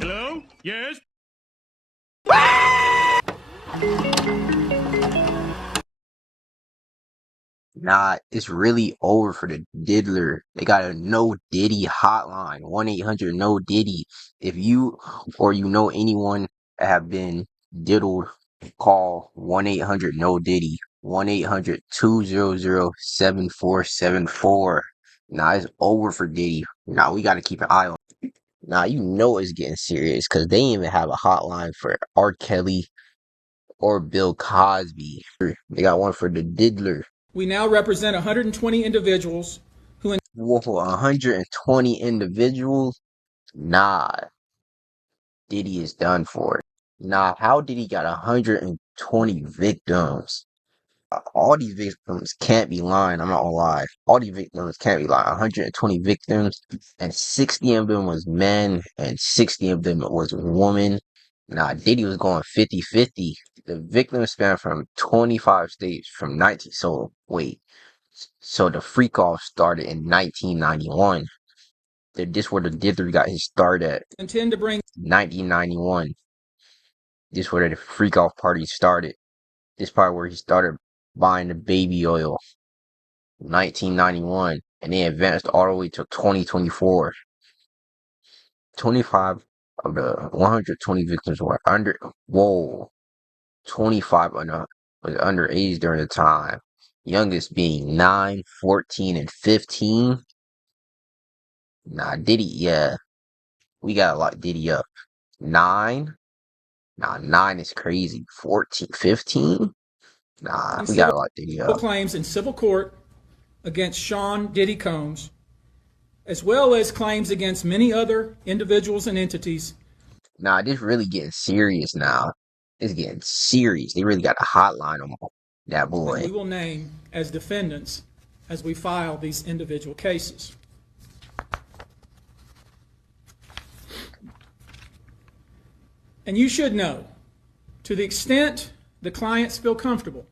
Hello? Yes? Nah, it's really over for the diddler. They got a no Diddy hotline, 1-800 no Diddy. If you or you know anyone that have been diddled, call 1-800 no Diddy, 1-800-200-7474. Nah, it's over for Diddy. Nah, we gotta keep an eye on. Nah, you know it's getting serious because they ain't even have a hotline for R. Kelly or Bill Cosby. They got one for the diddler. We now represent 120 individuals who Whoa, 120 individuals? Nah, Diddy is done for. Nah, how did he got 120 victims? All these victims can't be lying. I'm not gonna lie. All these victims can't be lying. 120 victims, and 60 of them was men, and 60 of them was women. Nah, Diddy was going 50-50. The victims span from 25 states from 19. So, wait. So the freak off started in 1991. This where the diddler got his start at. intend to bring 1991. This where the freak off party started. This part where he started buying the baby oil. 1991. And they advanced all the way to 2024. 25 of the 120 victims were under. Whoa. 25 was underage during the time. Youngest being 9, 14, and 15. Nah, Diddy, yeah. We gotta lock Diddy up. 9? Nah, 9 is crazy. 14, 15? Nah, we gotta civil lock Diddy up. claims in civil court against Sean Diddy Combs, as well as claims against many other individuals and entities. Nah, this really getting serious now. It's getting serious. They really got a hotline on that That boy. we will name as defendants as we file these individual cases. And you should know, to the extent the clients feel comfortable,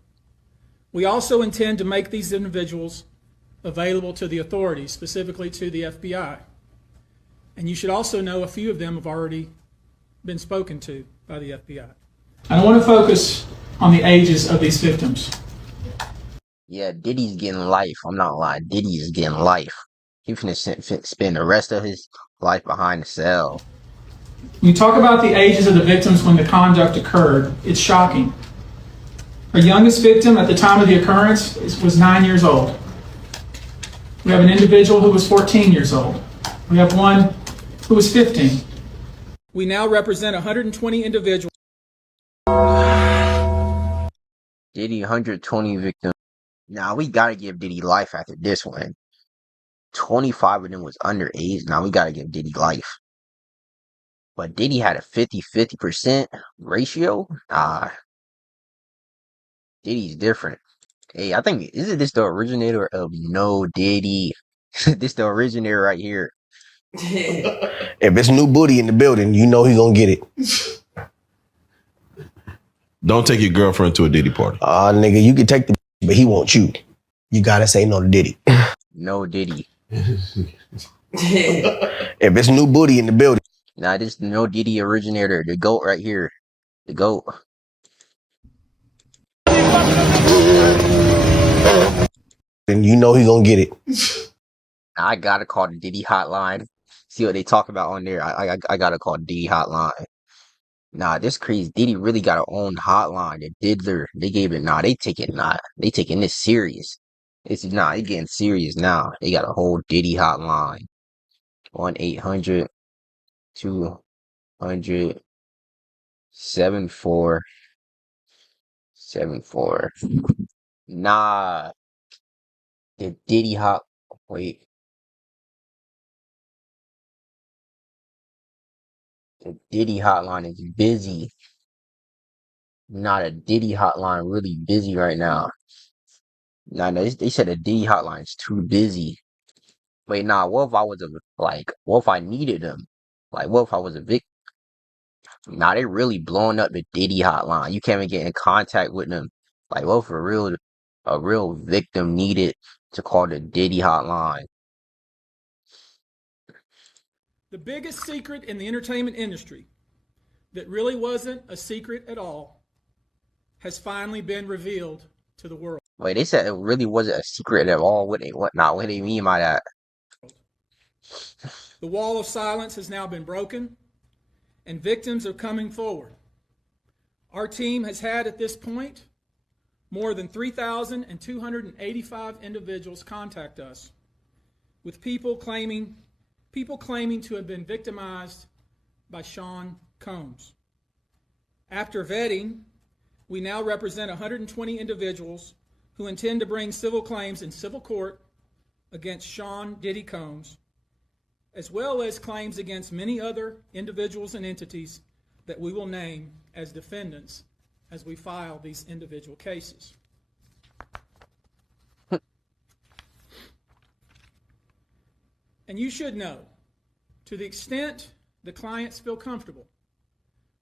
we also intend to make these individuals available to the authorities, specifically to the FBI. And you should also know a few of them have already been spoken to by the FBI. I want to focus on the ages of these victims. Yeah, Diddy's getting life. I'm not lying. Diddy is getting life. He finna spend the rest of his life behind the cell. When you talk about the ages of the victims when the conduct occurred, it's shocking. Our youngest victim at the time of the occurrence was 9 years old. We have an individual who was 14 years old. We have one who was 15. We now represent 120 individuals. Diddy, 120 victims. Now we gotta give Diddy life after this one. 25 of them was underage. Now we gotta give Diddy life. But Diddy had a 50-50% ratio. Diddy's different. Hey, I think, isn't this the originator of No Diddy? This the originator right here. If it's new booty in the building, you know he gonna get it. Don't take your girlfriend to a Diddy party. Nigga, you can take the but he wants you. You gotta say no to Diddy. No Diddy. If it's new booty in the building. Nah, this No Diddy originator. The GOAT right here. The GOAT. And you know he gonna get it. I gotta call the Diddy Hotline. See what they talk about on there. I gotta call Diddy Hotline. Nah, this crazy. Diddy really got a own hotline. The diddler. They gave it. Nah, they taking this serious. It's they getting serious now. They got a whole Diddy hotline. 1-800-200-7474. Nah, the Diddy hot. Wait. The Diddy hotline is busy. Nah, the Diddy hotline really busy right now. Nah, they said the Diddy hotline's too busy. Wait, nah, what if I was what if I needed them? Like, what if I was a victim? Nah, they really blowing up the Diddy hotline. You can't even get in contact with them. Like, what if a real victim needed to call the Diddy hotline? The biggest secret in the entertainment industry that really wasn't a secret at all has finally been revealed to the world. Wait, they said it really wasn't a secret at all. What do they mean by that? The wall of silence has now been broken, and victims are coming forward. Our team has had at this point more than 3,285 individuals contact us with people claiming to have been victimized by Sean Combs. After vetting, we now represent 120 individuals who intend to bring civil claims in civil court against Sean Diddy Combs, as well as claims against many other individuals and entities that we will name as defendants as we file these individual cases. And you should know, to the extent the clients feel comfortable,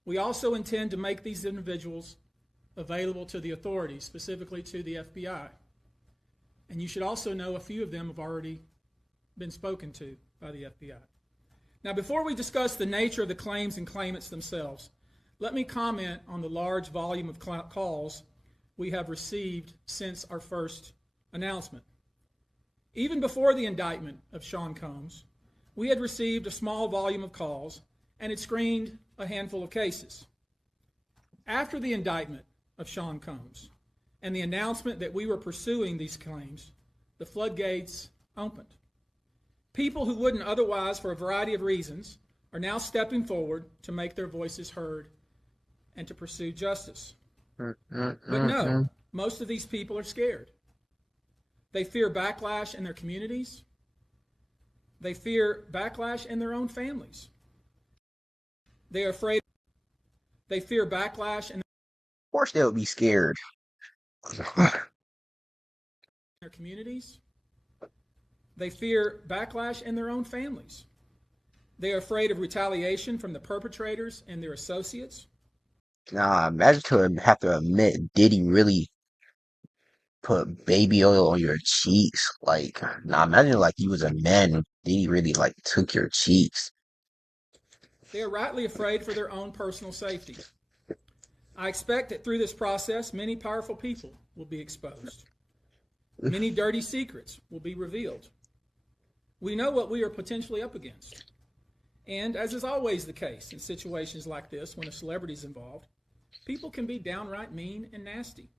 we also intend to make these individuals available to the authorities, specifically to the FBI. And you should also know a few of them have already been spoken to by the FBI. Now, before we discuss the nature of the claims and claimants themselves, let me comment on the large volume of calls we have received since our first announcement. Even before the indictment of Sean Combs, we had received a small volume of calls and had screened a handful of cases. After the indictment of Sean Combs and the announcement that we were pursuing these claims, the floodgates opened. People who wouldn't otherwise, for a variety of reasons, are now stepping forward to make their voices heard and to pursue justice. But no, most of these people are scared. They fear backlash in their communities. They fear backlash in their own families. They are afraid. They fear backlash in Of course they would be scared. their communities. They fear backlash in their own families. They are afraid of retaliation from the perpetrators and their associates. Nah, imagine to have to admit Diddy really put baby oil on your cheeks. Like, nah, imagine like you was a man and Diddy really like took your cheeks. They are rightly afraid for their own personal safety. I expect that through this process, many powerful people will be exposed. Many dirty secrets will be revealed. We know what we are potentially up against. And as is always the case in situations like this, when a celebrity is involved, people can be downright mean and nasty.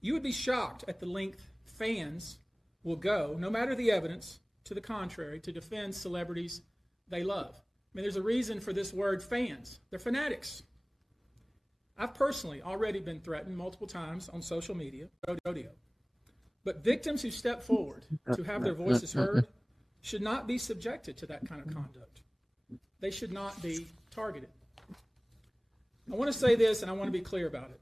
You would be shocked at the length fans will go, no matter the evidence to the contrary, to defend celebrities they love. I mean, there's a reason for this word fans. They're fanatics. I've personally already been threatened multiple times on social media, rodeo. But victims who step forward to have their voices heard should not be subjected to that kind of conduct. They should not be targeted. I want to say this, and I want to be clear about it.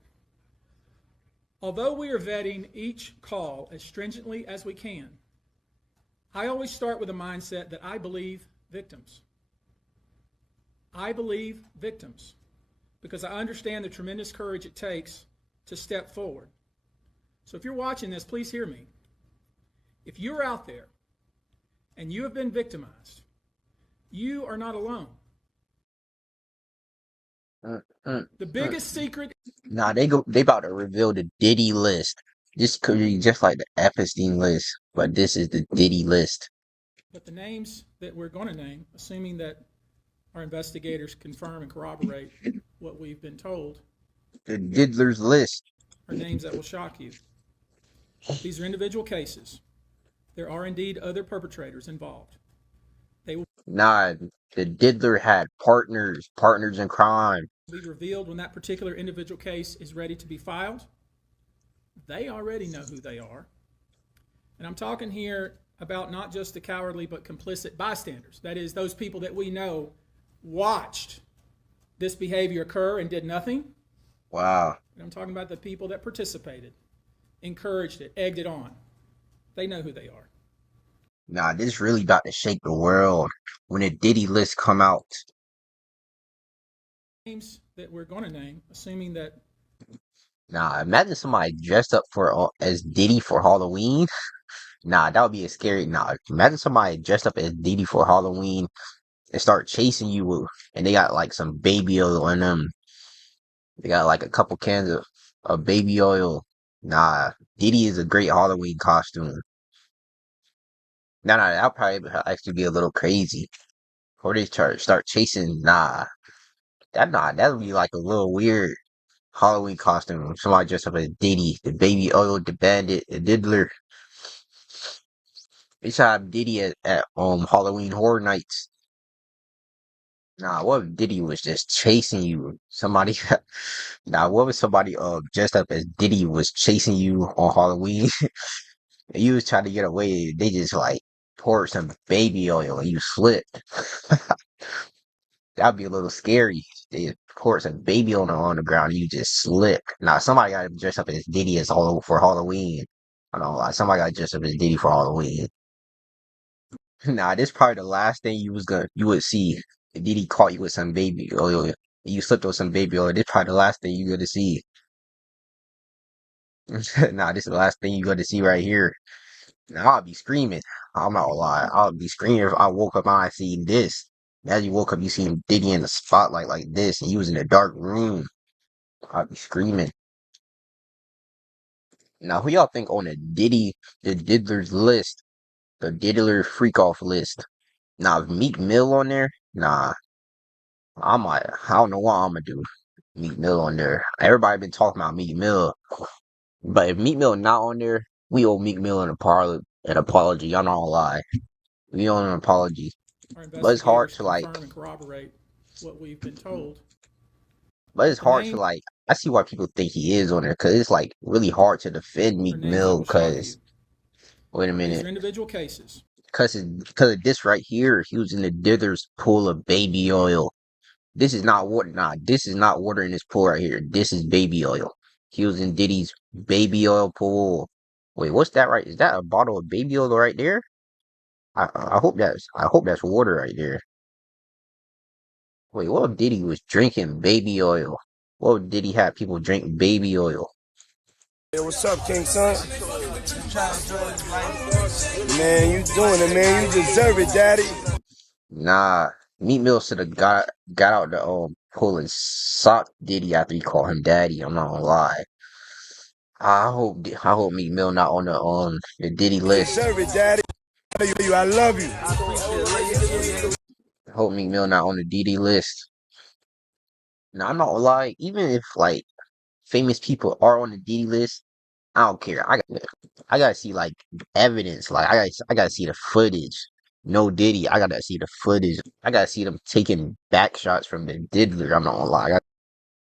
Although we are vetting each call as stringently as we can, I always start with a mindset that I believe victims. I believe victims because I understand the tremendous courage it takes to step forward. So if you're watching this, please hear me. If you're out there and you have been victimized, you are not alone. The biggest secret. Nah, they about to reveal the Diddy list. This could be just like the Epstein list, but this is the Diddy list. But the names that we're going to name, assuming that our investigators confirm and corroborate what we've been told, The Diddler's list. are names that will shock you. These are individual cases. There are indeed other perpetrators involved. They will Nah, the Diddler had partners in crime. be revealed when that particular individual case is ready to be filed. They already know who they are. And I'm talking here about not just the cowardly but complicit bystanders. That is, those people that we know watched this behavior occur and did nothing. Wow. And I'm talking about the people that participated, encouraged it, egged it on. They know who they are. Nah, this really about to shake the world when the Diddy list come out. Names that we're going to name, assuming that. Nah, imagine somebody dressed up as Diddy for Halloween. Nah, that would be a scary. Nah, imagine somebody dressed up as Diddy for Halloween and start chasing you, and they got like some baby oil in them. They got like a couple cans of baby oil. Nah, Diddy is a great Halloween costume. Nah, that'll probably actually be a little crazy. Or they start chasing. That'd be like a little weird Halloween costume. Somebody dressed up as Diddy, the baby oil, the bandit, the diddler. They should have Diddy at Halloween Horror Nights. Nah, what if Diddy was just chasing you? Somebody, nah, what if somebody dressed up as Diddy was chasing you on Halloween and you was trying to get away? They just like poured some baby oil and you slipped. That'd be a little scary. They poured some baby oil on the ground and you just slipped. Nah, somebody got to dress up as Diddy as for Halloween. I don't know, like somebody got to dress up as Diddy for Halloween. Nah, this probably the last thing you would see. If Diddy caught you with some baby oil. You slipped on some baby oil. This probably the last thing you're gonna see. Nah, this is the last thing you're gonna see right here. Now I'll be screaming. I'm not gonna lie. I'll be screaming if I woke up and I seen this. As you woke up, you seen Diddy in the spotlight like this, and you was in a dark room. I'll be screaming. Now, who y'all think on the Diddler's list, the Diddler freak off list? Now, if Meek Mill on there, nah, I don't know what I'm gonna do. Meek Mill on there. Everybody been talking about Meek Mill, but if Meek Mill not on there, we owe Meek Mill an apology. Y'all not gonna lie, we owe an apology. Our But it's hard investigators to like, confirm and corroborate what we've been told. but it's But the hard to name, like. I see why people think he is on there because it's like really hard to defend or Meek names that Mill. will shock you. Because wait a These minute, are individual cases. because of this right here, he was in the dither's pool of baby oil. This is not water. Nah, this is not water in this pool right here. This is baby oil. He was in Diddy's baby oil pool. Wait, what's that right? Is that a bottle of baby oil right there? I hope that's water right there. Wait, what if Diddy was drinking baby oil? What if Diddy had people drink baby oil? Hey, what's up, King Son? Man, you doing it, man. You deserve it, daddy. Nah, Meat Mill should have got out the pool and socked Diddy after he called him daddy. I'm not gonna lie. I hope Meat Mill not on the Diddy You list. deserve it, daddy. I love you. I hope Meek Mill not on the DD list. Now I'm not gonna lie, even if like famous people are on the DD list, I don't care. I gotta see like evidence. Like I gotta see the footage. No Diddy, I gotta see the footage. I gotta see them taking back shots from the diddler. I'm not gonna lie.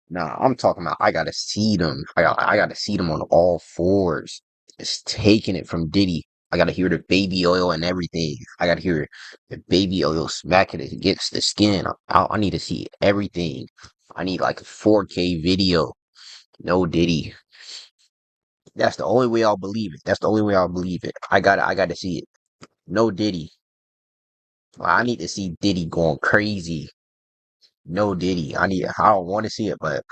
Nah, I'm talking about I gotta see them. I gotta see them on all fours. It's taking it from Diddy. I gotta hear the baby oil and everything. I gotta hear the baby oil smacking it against the skin. I need to see everything. I need like a 4K video. No Diddy. That's the only way I'll believe it. That's the only way I'll believe it. I gotta see it. No Diddy. I need to see Diddy going crazy. No Diddy. I don't want to see it, but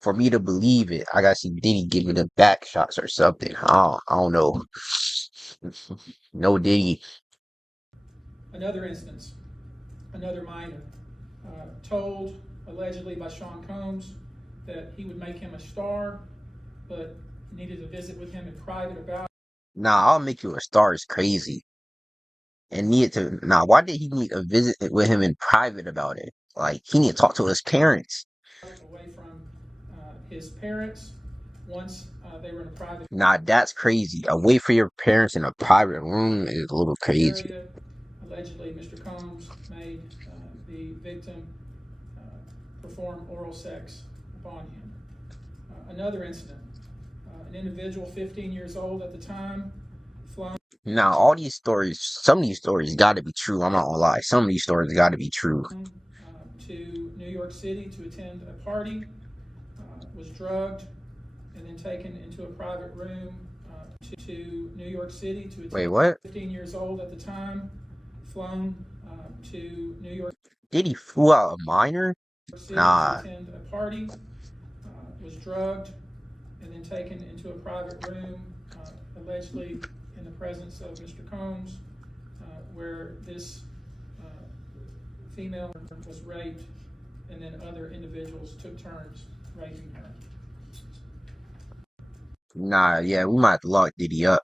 for me to believe it, I gotta see Diddy give me the back shots or something. I don't know. No Diddy. Another instance, another minor, told allegedly by Sean Combs that he would make him a star, but he needed to visit with him in private about Nah, I'll make you a star is crazy. And why did he need a visit with him in private about it? Like he need to talk to his parents. away from his parents once they were in a private Nah, that's crazy. Away from your parents in a private room is a little crazy. area. Allegedly, Mr. Combs made the victim perform oral sex upon him. Another incident, an individual 15 years old at the time, flown Now, all these stories, some of these stories got to be true. I'm not gonna lie. Some of these stories got to be true. to New York City to attend a party, was drugged, and then taken into a private room to New York City to attend. Wait, what? 15 years old at the time, flown to New York Did he flew out a minor? City to Nah. attend a party, was drugged, and then taken into a private room, allegedly in the presence of Mr. Combs, where this female was raped, and then other individuals took turns raping her. Nah, yeah, we might have to lock Diddy up.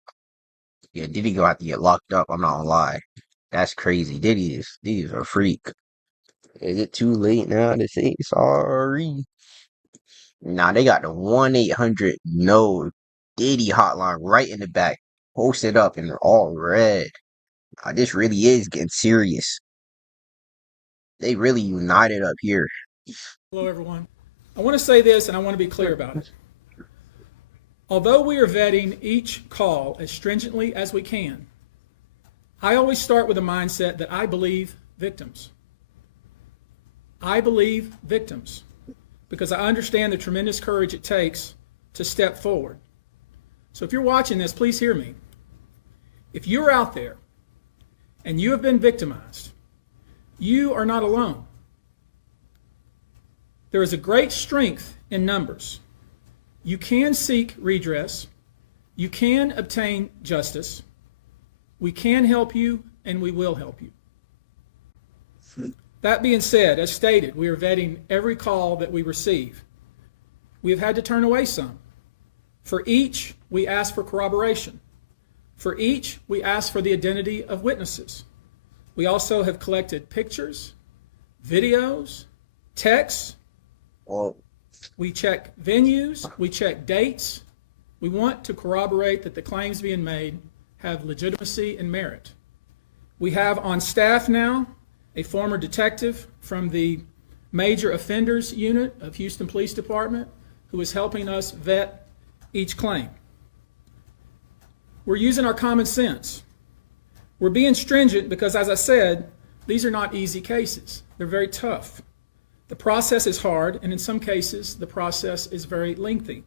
Yeah, Diddy gonna have to get locked up. I'm not gonna lie. That's crazy. Diddy's a freak. Is it too late now to say sorry? Nah, they got the 1-800 no Diddy hotline right in the back, posted up in all red. This really is getting serious. They really united up here. Hello, everyone. I want to say this, and I want to be clear about it. Although we are vetting each call as stringently as we can, I always start with a mindset that I believe victims. I believe victims because I understand the tremendous courage it takes to step forward. So if you're watching this, please hear me. If you're out there and you have been victimized, you are not alone. There is a great strength in numbers. You can seek redress. You can obtain justice. We can help you, and we will help you. That being said, as stated, we are vetting every call that we receive. We have had to turn away some. For each, we ask for corroboration. For each, we ask for the identity of witnesses. We also have collected pictures, videos, texts. Well, We check venues, we check dates. We want to corroborate that the claims being made have legitimacy and merit. We have on staff now a former detective from the Major Offenders Unit of Houston Police Department who is helping us vet each claim. We're using our common sense. We're being stringent because, as I said, these are not easy cases. They're very tough. The process is hard, and in some cases, the process is very lengthy.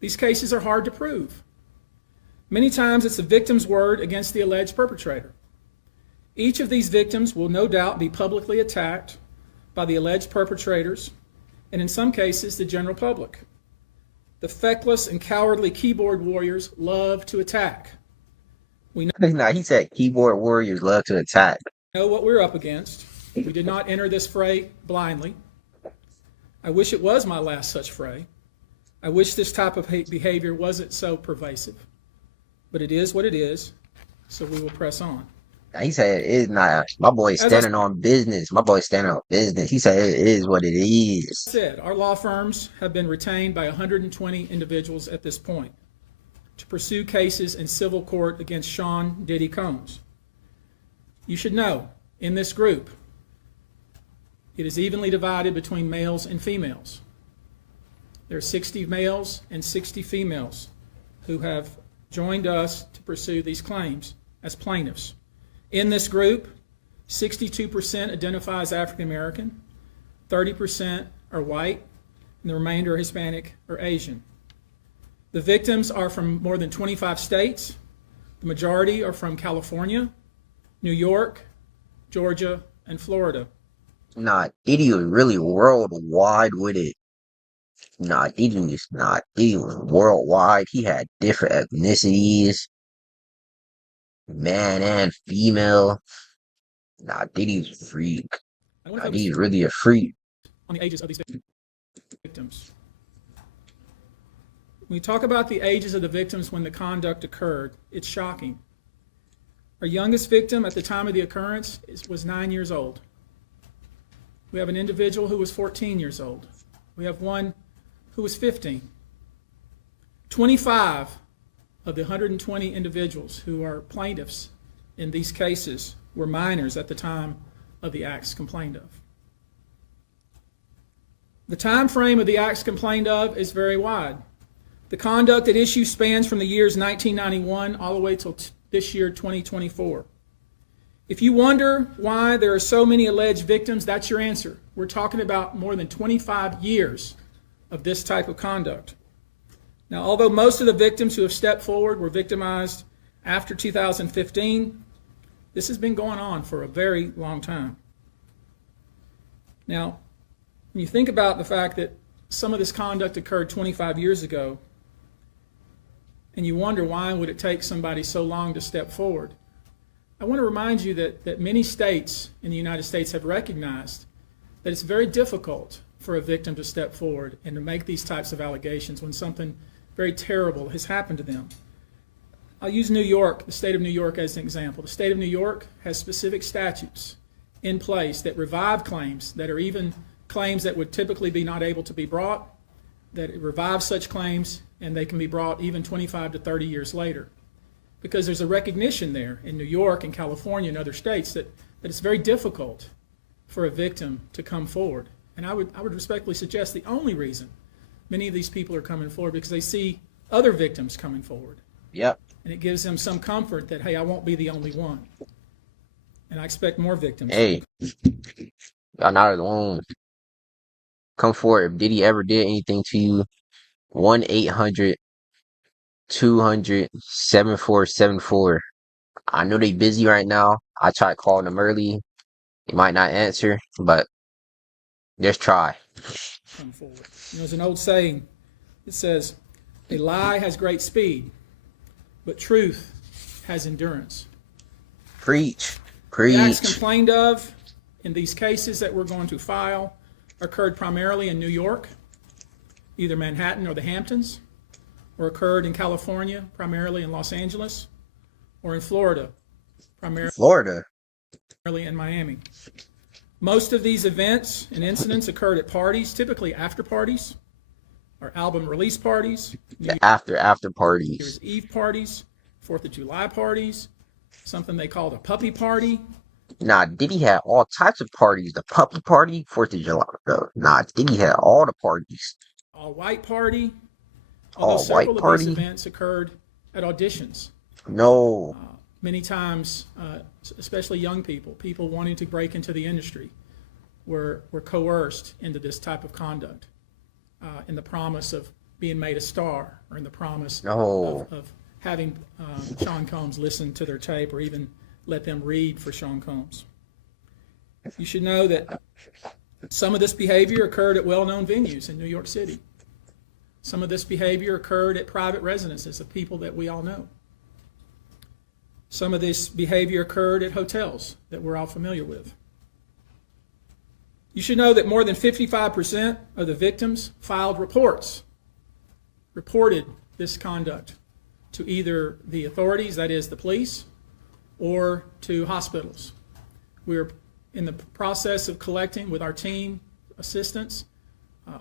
These cases are hard to prove. Many times, it's the victim's word against the alleged perpetrator. Each of these victims will no doubt be publicly attacked by the alleged perpetrators, and in some cases, the general public. The feckless and cowardly keyboard warriors love to attack. nah, he said keyboard warriors love to attack. We know what we're up against. We did not enter this fray blindly. I wish it was my last such fray. I wish this type of behavior wasn't so pervasive. But it is what it is, so we will press on. Nah, he said it's not. My boy's standing on business. My boy's standing on business. He said it is what it is. As I said, our law firms have been retained by 120 individuals at this point to pursue cases in civil court against Sean Diddy Combs. You should know, in this group, it is evenly divided between males and females. There are 60 males and 60 females who have joined us to pursue these claims as plaintiffs. In this group, 62% identify as African American, 30% are white, and the remainder are Hispanic or Asian. The victims are from more than 25 states. The majority are from California, New York, Georgia, and Florida. Nah, Diddy was really worldwide with it. Diddy was worldwide. He had different ethnicities, man and female. Diddy's a freak. Diddy's really a freak. On the ages of these victims. When we talk about the ages of the victims when the conduct occurred, it's shocking. Our youngest victim at the time of the occurrence was 9 years old. We have an individual who was 14 years old. We have one who was 15. 25 of the 120 individuals who are plaintiffs in these cases were minors at the time of the acts complained of. The time frame of the acts complained of is very wide. The conduct at issue spans from the years 1991 all the way till this year, 2024. If you wonder why there are so many alleged victims, that's your answer. We're talking about more than 25 years of this type of conduct. Now, although most of the victims who have stepped forward were victimized after 2015, this has been going on for a very long time. Now, when you think about the fact that some of this conduct occurred 25 years ago, and you wonder why would it take somebody so long to step forward, I want to remind you that many states in the United States have recognized that it's very difficult for a victim to step forward and to make these types of allegations when something very terrible has happened to them. I'll use New York, the state of New York, as an example. The state of New York has specific statutes in place that revive claims that are even claims that would typically be not able to be brought, that it revives such claims, and they can be brought even 25 to 30 years later. Because there's a recognition there in New York and California and other states that it's very difficult for a victim to come forward. And I would respectfully suggest the only reason many of these people are coming forward because they see other victims coming forward. Yep. And it gives them some comfort that, hey, I won't be the only one. And I expect more victims. Hey, y'all not alone. Come forward. If Diddy ever did anything to you, 1-800-200-7474. I know they busy right now. I tried calling them early. They might not answer, but just try. Come forward. There's an old saying. It says, a lie has great speed, but truth has endurance. Preach. The acts Preach. complained of in these cases that we're going to file occurred primarily in New York, either Manhattan or the Hamptons, or occurred in California, primarily in Los Angeles, or in Florida, Florida. primarily in Miami. Most of these events and incidents occurred at parties, typically after parties, or album release parties, New The after Year's parties. Eve parties, 4th of July parties, something they called a puppy party. Nah, Diddy had all types of parties. The puppy party, 4th of July. Nah, Diddy had all the parties. All-white party, although All several white of these party. events occurred at auditions. No. Many times, especially young people wanting to break into the industry, were coerced into this type of conduct in the promise of being made a star or in the promise No. of having Sean Combs listen to their tape or even let them read for Sean Combs. You should know that some of this behavior occurred at well-known venues in New York City. Some of this behavior occurred at private residences of people that we all know. Some of this behavior occurred at hotels that we're all familiar with. You should know that more than 55% of the victims filed reported this conduct to either the authorities, that is the police, or to hospitals. We're in the process of collecting with our team assistants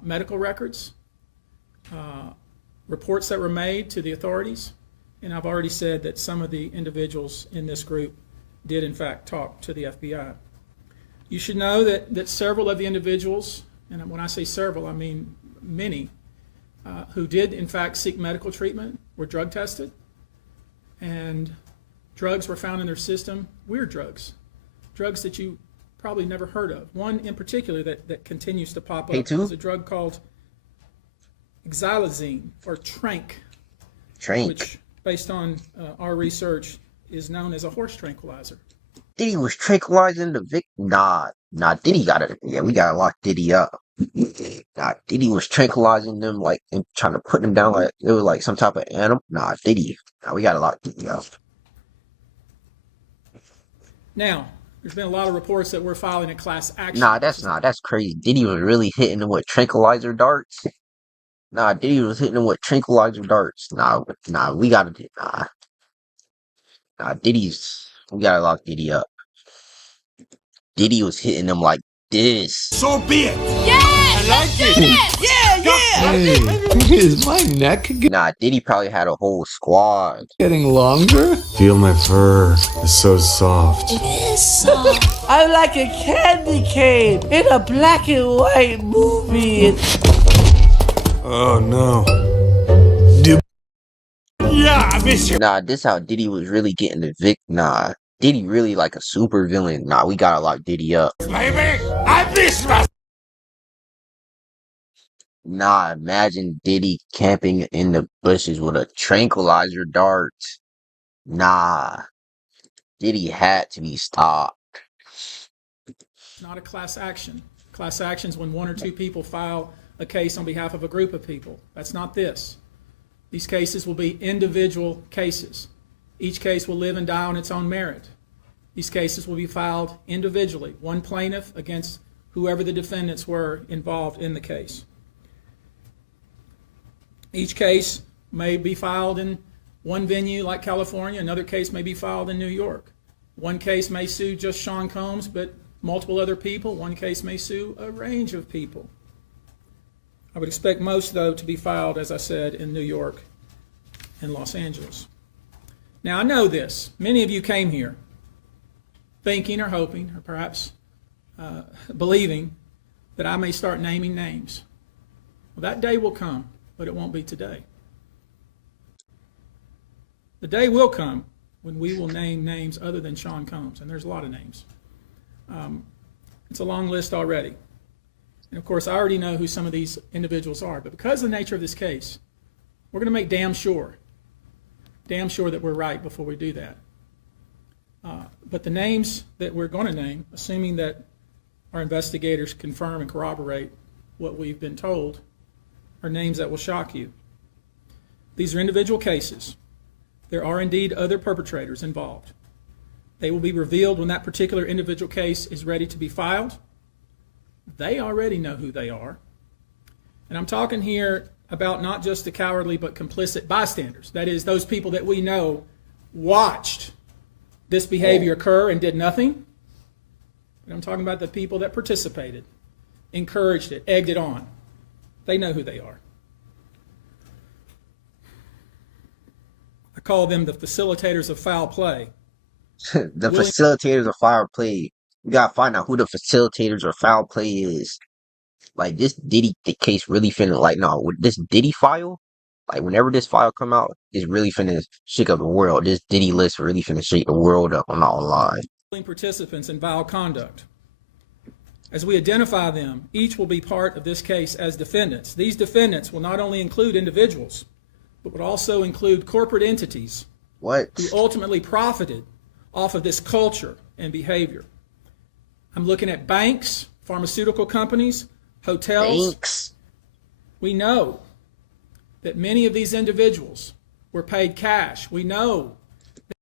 medical records, reports that were made to the authorities, and I've already said that some of the individuals in this group did in fact talk to the FBI. You should know that several of the individuals, and when I say several, I mean many, who did in fact seek medical treatment were drug tested, and drugs were found in their system, weird drugs that you probably never heard of. One in particular that continues to pop up is a drug called xylazine, or Trank, which, based on our research, is known as a horse tranquilizer. Diddy was tranquilizing the victim. Nah, Diddy got it. Yeah, we gotta lock Diddy up. Nah, Diddy was tranquilizing them, like, and trying to put them down like it was like some type of animal. Nah, Diddy. Nah, we gotta lock Diddy up. Now, there's been a lot of reports that we're filing a class action. That's crazy. Diddy was really hitting them with tranquilizer darts. Nah, Diddy was hitting them with tranquilizer darts. Nah, we gotta do, we gotta lock Diddy up. Diddy was hitting them like this. So be it. Yes, let's do this. Hey, is my neck Nah, Diddy probably had a whole squad. getting longer? Feel my fur. It's so soft. It is soft. I'm like a candy cane in a black and white movie. Oh no. Yeah, I miss you. Nah, this how Diddy was really getting the Nah, Diddy really like a super villain. Nah, we gotta lock Diddy up. Baby, I miss my. Nah, imagine Diddy camping in the bushes with a tranquilizer dart. Nah, Diddy had to be stopped. It's not a class action. Class action is when one or two people file a case on behalf of a group of people. That's not this. These cases will be individual cases. Each case will live and die on its own merit. These cases will be filed individually, one plaintiff against whoever the defendants were involved in the case. Each case may be filed in one venue like California, another case may be filed in New York. One case may sue just Sean Combs, but multiple other people. One case may sue a range of people. I would expect most, though, to be filed, as I said, in New York and Los Angeles. Now, I know this. Many of you came here thinking or hoping or perhaps believing that I may start naming names. Well, that day will come, but it won't be today. The day will come when we will name names other than Sean Combs, and there's a lot of names. It's a long list already. And of course, I already know who some of these individuals are, but because of the nature of this case, we're going to make damn sure that we're right before we do that. But the names that we're going to name, assuming that our investigators confirm and corroborate what we've been told, are names that will shock you. These are individual cases. There are indeed other perpetrators involved. They will be revealed when that particular individual case is ready to be filed. They already know who they are. And I'm talking here about not just the cowardly but complicit bystanders. That is, those people that we know watched this behavior occur and did nothing. And I'm talking about the people that participated, encouraged it, egged it on. They know who they are. I call them the facilitators of foul play. The facilitators of foul play. You gotta find out who the facilitators of foul play is. Like, this Diddy case really finna, like, no, with this Diddy file, like, whenever this file come out, it's really finna shake up the world. This Diddy list really finna shake the world up, I'm not gonna lie. Participants in vile conduct. As we identify them, each will be part of this case as defendants. These defendants will not only include individuals, but would also include corporate entities who ultimately profited off of this culture and behavior. I'm looking at banks, pharmaceutical companies, hotels. Banks. We know that many of these individuals were paid cash. We know.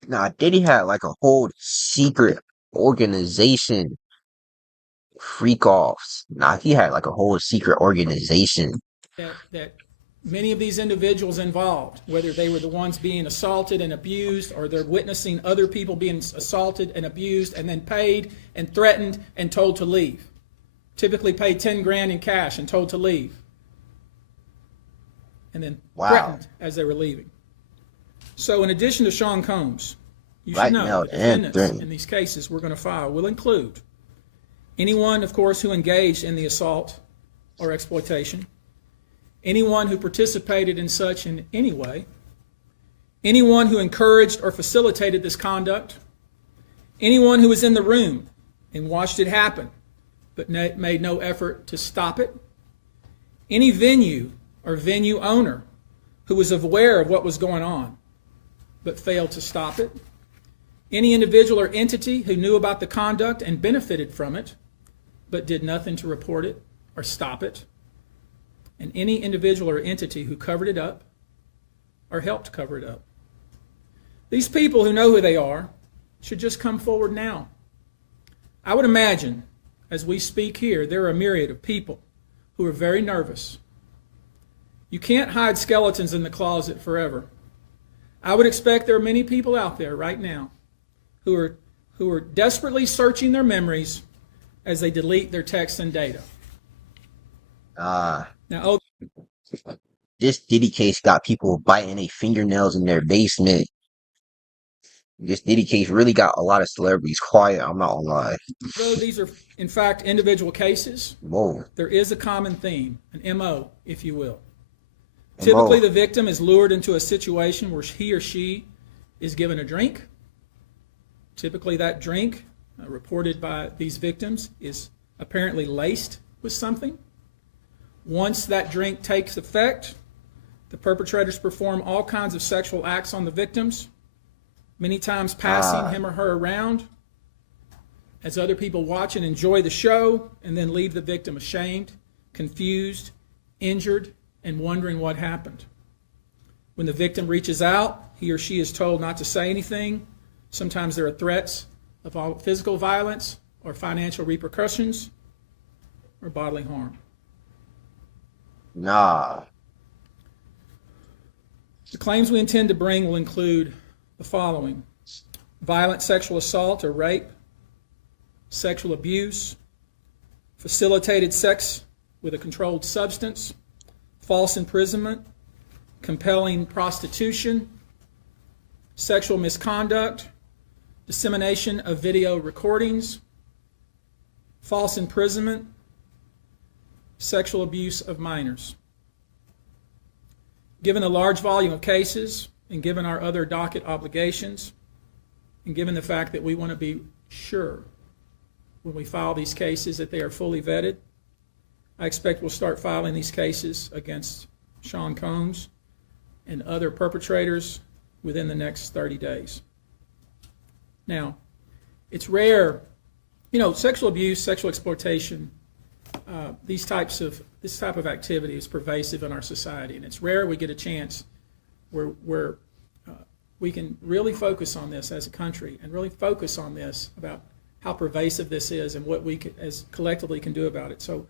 Nah, Diddy had like a whole secret organization. Freak offs. Nah, he had like a whole secret organization. That many of these individuals involved, whether they were the ones being assaulted and abused, or they're witnessing other people being assaulted and abused and then paid and threatened and told to leave. Typically paid 10 grand in cash and told to leave. And then threatened as they were leaving. So in addition to Sean Combs, you should know the defendants in these cases we're going to file will include anyone, of course, who engaged in the assault or exploitation, anyone who participated in such in any way, anyone who encouraged or facilitated this conduct, anyone who was in the room and watched it happen but made no effort to stop it, any venue or venue owner who was aware of what was going on but failed to stop it, any individual or entity who knew about the conduct and benefited from it but did nothing to report it or stop it, and any individual or entity who covered it up or helped cover it up. These people who know who they are should just come forward now. I would imagine, as we speak here, there are a myriad of people who are very nervous. You can't hide skeletons in the closet forever. I would expect there are many people out there right now who are desperately searching their memories as they delete their texts and data. Now, this Diddy case got people biting their fingernails in their basement. This Diddy case really got a lot of celebrities quiet, I'm not gonna lie. Though these are, in fact, individual cases, there is a common theme, an MO, if you will. Typically, the victim is lured into a situation where he or she is given a drink. Typically, that drink, reported by these victims, is apparently laced with something. Once that drink takes effect, the perpetrators perform all kinds of sexual acts on the victims, many times passing him or her around as other people watch and enjoy the show, and then leave the victim ashamed, confused, injured, and wondering what happened. When the victim reaches out, he or she is told not to say anything. Sometimes there are threats of all physical violence or financial repercussions or bodily harm. Nah. The claims we intend to bring will include the following: violent sexual assault or rape, sexual abuse, facilitated sex with a controlled substance, false imprisonment, compelling prostitution, sexual misconduct, dissemination of video recordings, false imprisonment, sexual abuse of minors. Given the large volume of cases, and given our other docket obligations, and given the fact that we want to be sure when we file these cases that they are fully vetted, I expect we'll start filing these cases against Sean Combs and other perpetrators within the next 30 days. Now, it's rare, sexual abuse, sexual exploitation, this type of activity is pervasive in our society, and it's rare we get a chance where we can really focus on this as a country and really focus on this about how pervasive this is and what we as collectively can do about it. So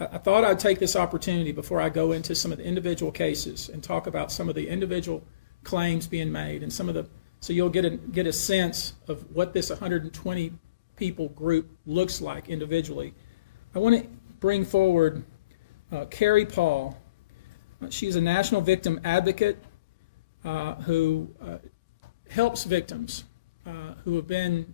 I thought I'd take this opportunity before I go into some of the individual cases and talk about some of the individual claims being made and so you'll get a sense of what this 120 people group looks like individually. I want to bring forward Carrie Paul. She's a national victim advocate who helps victims who have been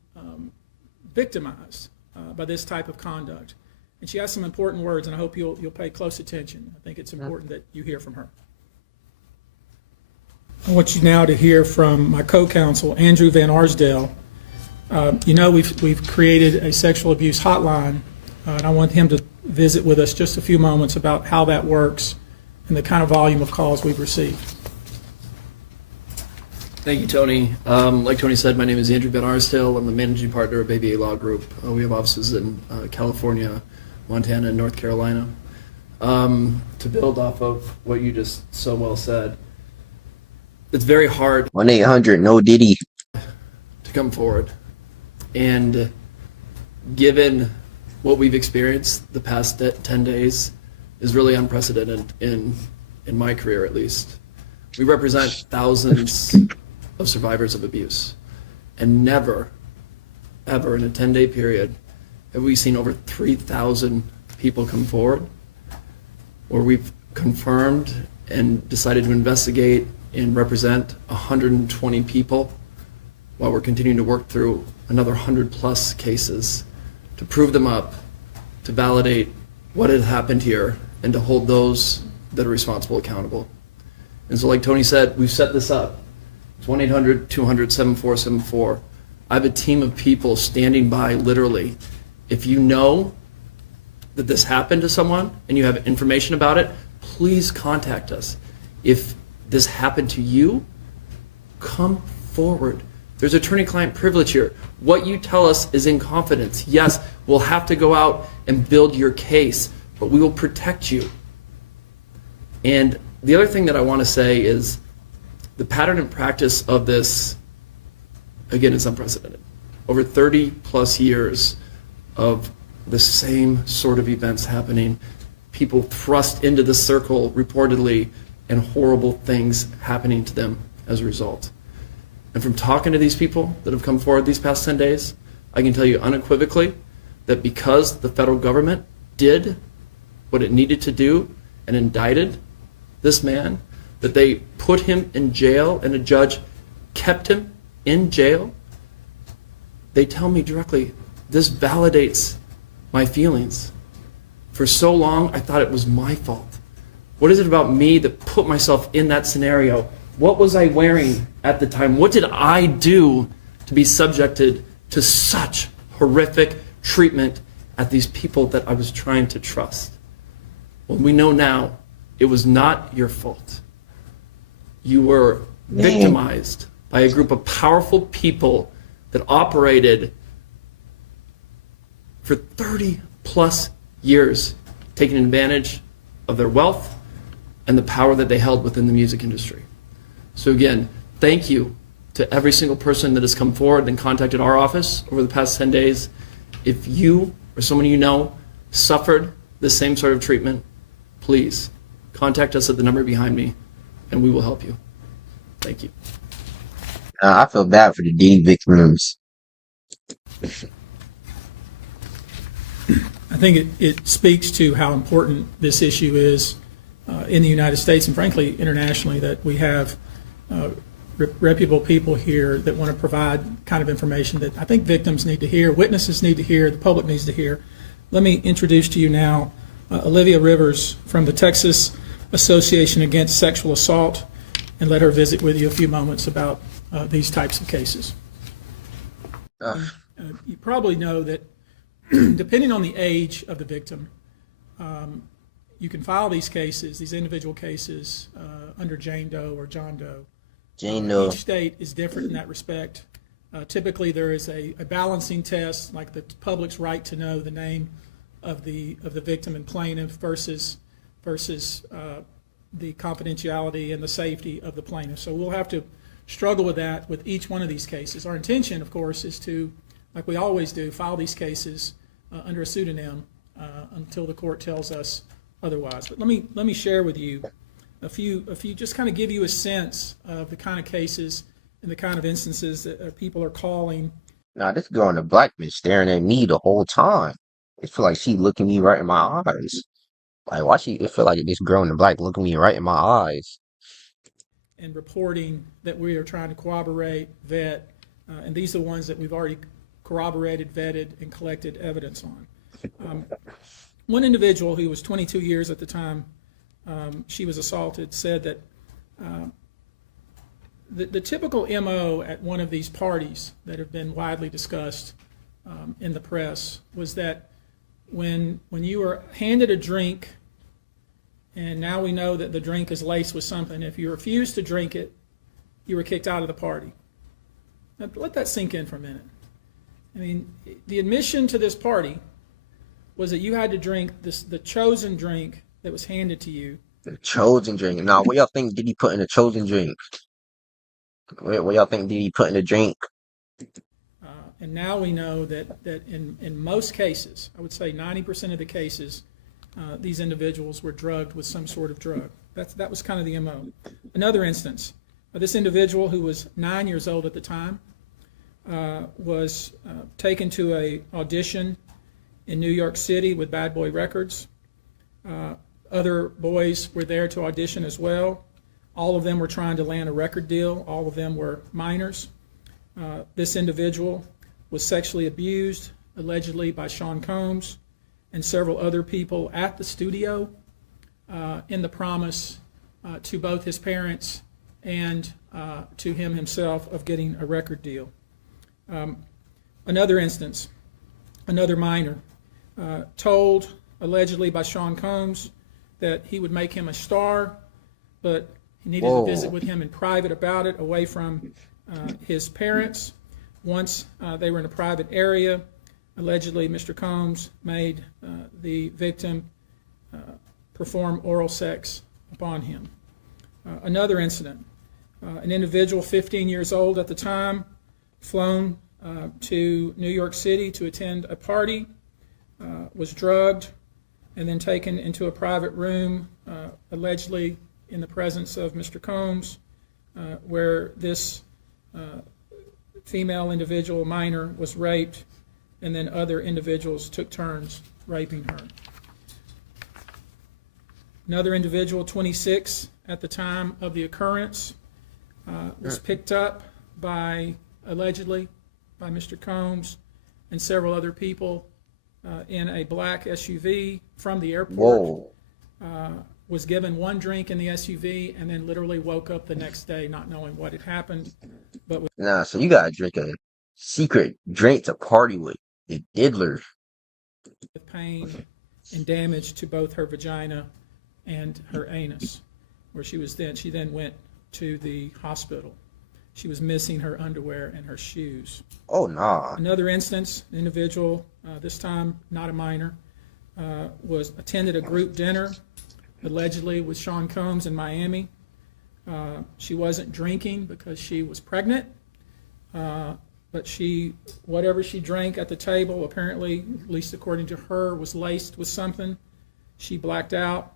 victimized by this type of conduct. And she has some important words, and I hope you'll pay close attention. I think it's important that you hear from her. I want you now to hear from my co-counsel, Andrew Van Arsdale. We've created a sexual abuse hotline, and I want him to visit with us just a few moments about how that works and the kind of volume of calls we've received. Thank you, Tony. Like Tony said, my name is Andrew Van Arsdale. I'm the managing partner of ABA Law Group. We have offices in California, Montana, and North Carolina. To build off of what you just so well said, it's very hard 1-800-NO-DIDDY to come forward. And given what we've experienced the past 10 days is really unprecedented in my career, at least. We represent thousands of survivors of abuse, and never, ever in a 10-day period have we seen over 3,000 people come forward where we've confirmed and decided to investigate and represent 120 people while we're continuing to work through another 100+ cases to prove them up, to validate what had happened here, and to hold those that are responsible accountable. And so like Tony said, we've set this up. It's 1-800-200-7474. I have a team of people standing by literally. If you know that this happened to someone and you have information about it, please contact us. If this happened to you, come forward. There's attorney-client privilege here. What you tell us is in confidence. Yes, we'll have to go out and build your case, but we will protect you. And the other thing that I want to say is the pattern and practice of this, again, is unprecedented. Over 30+ years of the same sort of events happening, people thrust into the circle reportedly, and horrible things happening to them as a result. And from talking to these people that have come forward these past 10 days, I can tell you unequivocally that because the federal government did what it needed to do and indicted this man, that they put him in jail and a judge kept him in jail, they tell me directly, this validates my feelings. For so long, I thought it was my fault. What is it about me that put myself in that scenario? What was I wearing at the time? What did I do to be subjected to such horrific treatment at these people that I was trying to trust? Well, we know now it was not your fault. You were victimized by a group of powerful people that operated for 30+ years, taking advantage of their wealth and the power that they held within the music industry. So again, thank you to every single person that has come forward and contacted our office over the past 10 days. If you or someone you know suffered the same sort of treatment, please contact us at the number behind me, and we will help you. Thank you. I feel bad for the Diddy victims. I think it speaks to how important this issue is in the United States and frankly internationally, that we have reputable people here that want to provide kind of information that I think victims need to hear, witnesses need to hear, the public needs to hear. Let me introduce to you now Olivia Rivers from the Texas Association Against Sexual Assault, and let her visit with you a few moments about these types of cases. You probably know that depending on the age of the victim, you can file these cases, these individual cases, under Jane Doe or John Doe. Jane Doe. Each state is different in that respect. Typically, there is a balancing test, like the public's right to know the name of the victim and plaintiff versus the confidentiality and the safety of the plaintiff. So we'll have to struggle with that with each one of these cases. Our intention, of course, is to, like we always do, file these cases under a pseudonym until the court tells us otherwise. But let me share with you a few, just kind of give you a sense of the kind of cases and the kind of instances that people are calling. Nah, this girl in the black been staring at me the whole time. It feel like she looking me right in my eyes. Like, why it feel like this girl in the black looking me right in my eyes? And reporting that we are trying to corroborate, vet, and these are the ones that we've already corroborated, vetted, and collected evidence on. One individual who was 22 years at the time she was assaulted said that the typical MO at one of these parties that have been widely discussed in the press was that when you were handed a drink, and now we know that the drink is laced with something, if you refused to drink it, you were kicked out of the party. Now, let that sink in for a minute. I mean, the admission to this party was that you had to drink the chosen drink that was handed to you. The chosen drink. Now, what y'all think did he put in the chosen drink? What y'all think did he put in the drink? And now we know that in most cases, I would say 90% of the cases, these individuals were drugged with some sort of drug. That was kind of the MO. Another instance, this individual who was 9 years old at the time was taken to a audition in New York City with Bad Boy Records. Other boys were there to audition as well. All of them were trying to land a record deal. All of them were minors. This individual was sexually abused, allegedly by Sean Combs and several other people at the studio in the promise to both his parents and to him himself of getting a record deal. Another instance, another minor, told allegedly by Sean Combs that he would make him a star, but he needed to visit with him in private about it, away from his parents. Once they were in a private area, allegedly Mr. Combs made the victim perform oral sex upon him. Another incident, an individual 15 years old at the time, flown to New York City to attend a party, was drugged, and then taken into a private room, allegedly in the presence of Mr. Combs, where this female individual, minor, was raped, and then other individuals took turns raping her. Another individual, 26 at the time of the occurrence, was picked up by, allegedly, by Mr. Combs and several other people in a black SUV from the airport. Was given one drink in the SUV and then literally woke up the next day not knowing what had happened. But Nah, so you gotta drink a secret drink to party with the diddler. with pain and damage to both her vagina and her anus, where she then went to the hospital. She was missing her underwear and her shoes. Oh, nah. Another instance, an individual, this time not a minor, was attended a group dinner, allegedly with Sean Combs in Miami. She wasn't drinking because she was pregnant. But whatever she drank at the table, apparently, at least according to her, was laced with something. She blacked out,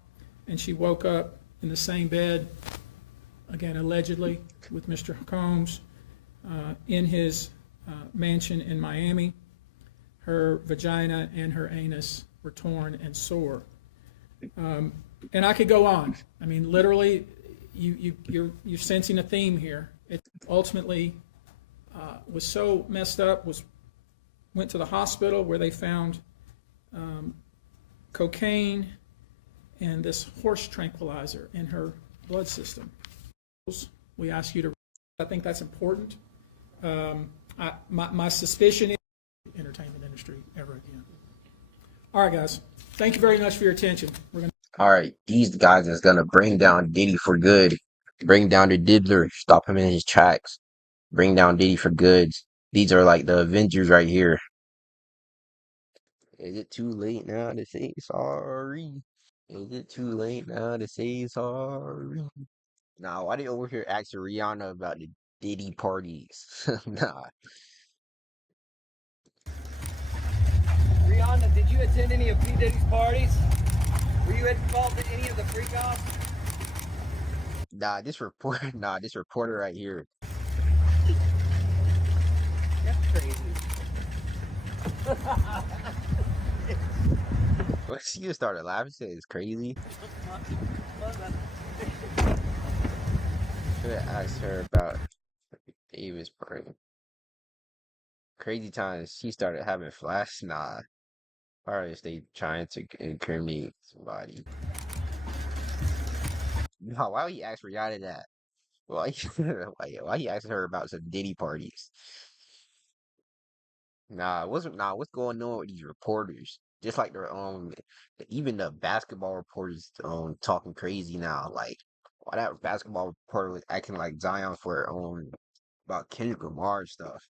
and she woke up in the same bed, again, allegedly, with Mr. Combs in his mansion in Miami. Her vagina and her anus were torn and sore. And I could go on. I mean, literally, you're sensing a theme here. It ultimately was so messed up, went to the hospital where they found cocaine and this horse tranquilizer in her blood system. We ask you to, I think that's important. My suspicion is entertainment industry ever again. All right, guys. Thank you very much for your attention. All right, these guys is gonna bring down Diddy for good. Bring down the diddler. Stop him in his tracks. Bring down Diddy for good. These are like the Avengers right here. Is it too late now to say sorry? Is it too late now to say sorry? Nah, why they over here asking Rihanna about the Diddy parties? Nah. Rihanna, did you attend any of P. Diddy's parties? Were you involved in any of the freak-offs? Nah, this reporter right here. That's crazy. What, she just started laughing, said it's crazy. Should have asked her about Davis party. Crazy times, she started having flash. Nah. Or if they trying to incriminate somebody. No, why would he ask Rihanna that? Why, why he asking her about some Diddy parties? What's going on with these reporters? Just like their even the basketball reporters talking crazy now. Like, why that basketball reporter was acting like Zion for about Kendrick Lamar stuff.